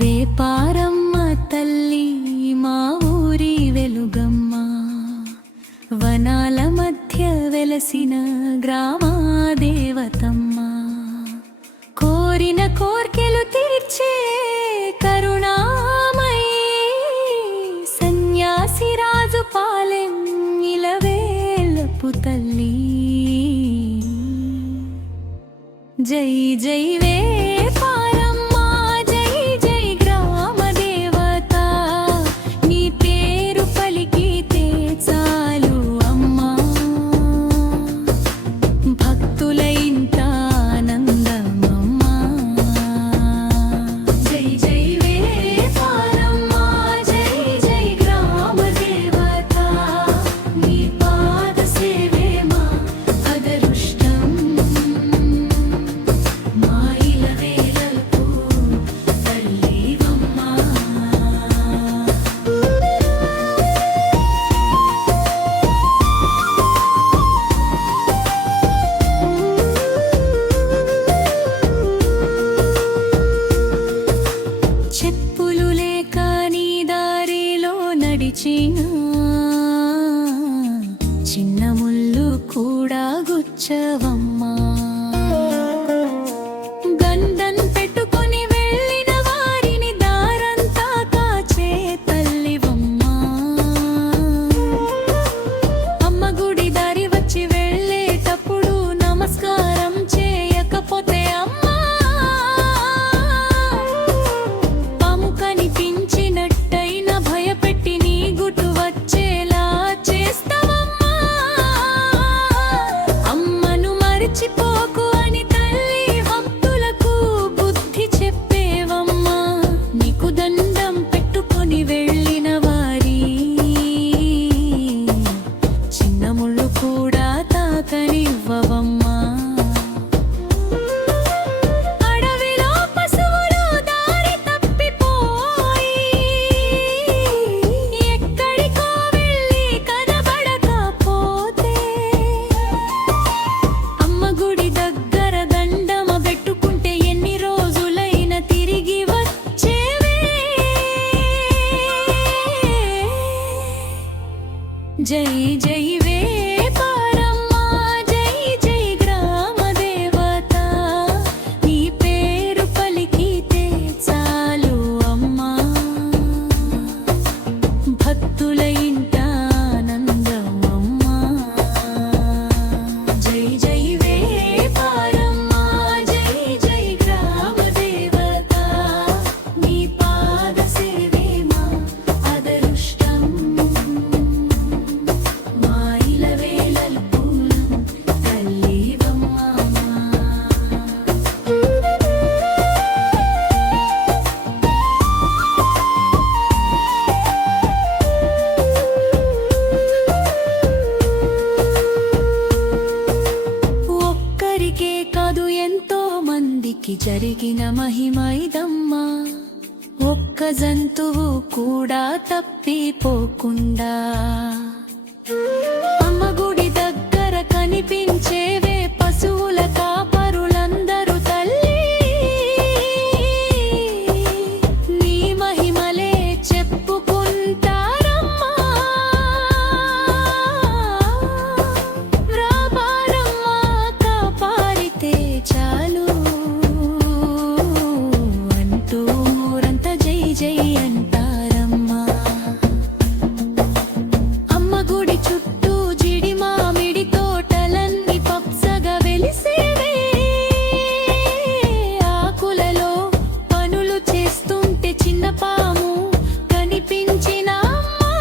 వేపారమ్మ తల్లి మా ఊరి వెలుగమ్మ, వనాల మధ్య వెలసిన గ్రామదేవతమ్మ, కోరిన కోర్కెలు తీర్చే కరుణామయీ, సన్యాసిరాజు పాలెం ఇలవేల్పు తల్లి. జై జై వేపారమ్మ, జై జై గ్రామదేవత, నీ పేరు పలికితే చాలు అమ్మా, భక్తుల ఇంట ఆనందమమ్మా. జై జై వేపారమ్మ, జై జై గ్రామదేవత, నీ పాద సేవే మా అదృష్టం, మా ఇలవేల్పు తల్లివమ్మా. చెప్పులు లేక నీ దారిలో నడిచినా, చిన్న ముళ్ళు కూడా గుచ్చవమ్మా. గంధం పెట్టుకొని వెళ్ళిన వారిని దారంతా కాచే తల్లివమ్మా. అమ్మ గుడి దారి వచ్చి వెళ్ళేటప్పుడు నమస్కారం చేయకపోతే అమ్మా, పాము కనిపించినట్టయిన భయపెట్టి నీ గుట్టు వచ్చేలా చేస్తావమ్మా. అమ్మను మరిచిపోకు అని తల్లి భక్తులకు బుద్ధి చెప్పేవమ్మా. నీకు దండం పెట్టుకొని వెళ్ళిన వారి చిన్న ముళ్ళు కూడా తాకనివ్వవమ్మా. అడవిలో పశువులు దారి తప్పిపోయి ఎక్కడికో వెళ్ళి కనబడకపోతే, అమ్మ గుడి దగ్గర దండమ పెట్టుకుంటే ఎన్ని రోజులైనా తిరిగి వచ్చేవే. జై జై వేపారమ్మ, జై జై గ్రామదేవత, నీ పేరు పలికితే చాలు అమ్మా, భక్తుల ఇంట ఆనందమమ్మా. జై జై వేపారమ్మ, జై జై గ్రామదేవత, నీ పాద సేవే మా అదృష్టం, మా ఇలవేల్పు తల్లివమ్మా. ఒక్కరికే కాదు ఎంతో మందికి జరిగిన మహిమ ఇదమ్మా. ఒక్క జంతువు కూడా తప్పిపోకుండా అమ్మ గుడి దగ్గర కనిపించేవే పశువుల కాపరులందరూ తల్లి. నీ మహిమలే చెప్పుకుంటారమ్మా. రాబారమ్మ కాపాడితే చాలు అంటూ ఊరంతా జై జై అంటారమ్మా. అమ్మ గుడి చుట్టూ జిడి మామిడి తోటలన్నీ పచ్చగా వెలిసేవే. ఆకులలో పనులు చేస్తుంటే చిన్న పాము కనిపించిన అమ్మా,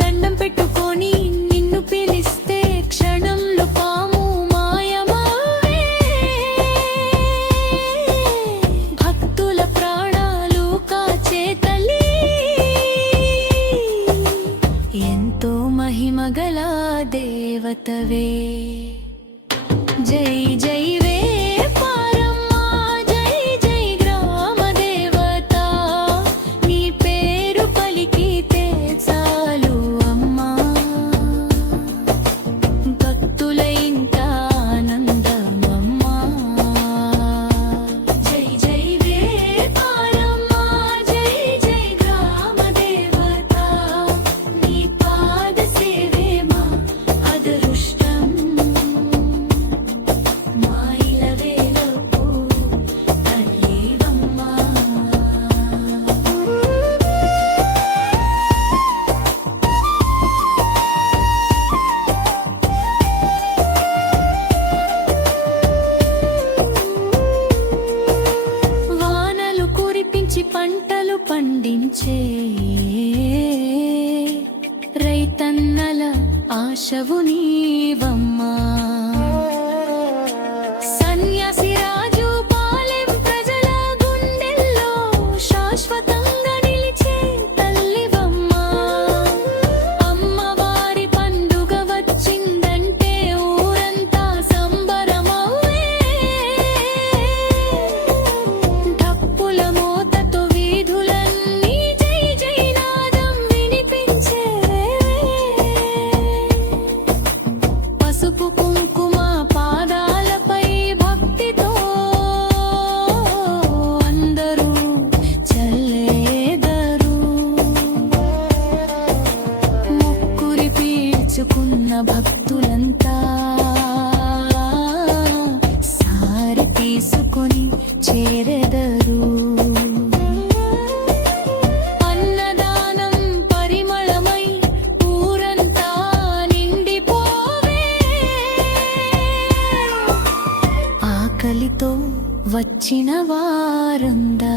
దండం పెట్టుకొని నిన్ను పిలిస్తే క్షణంలో పాము మాయమవ్వే. భక్తుల పంచే రైతన్నల ఆశవు నీవమ్మా. సన్యాసి రాజు పాలెం ప్రజల గుండెల్లో శాశ్వతంగా నిలిచే తల్లివమ్మా. అమ్మవారి పండుగ వచ్చిందంటే ఊరంతా సంబరమవ్వే. డప్పుల మోతతో వీధులన్నీ జై జై నాదం వినిపించే. పసుపు కుంకుమ పాదాలపై భక్తితో అందరూ చల్లేదరు. ముక్కురి పీల్చుకున్న భక్తులంతా సారి తీసుకొని చేరెదరు. అన్నదానం పరిమళమై ఊరంతా నిండిపోవే. ఆకలితో వచ్చిన వారందా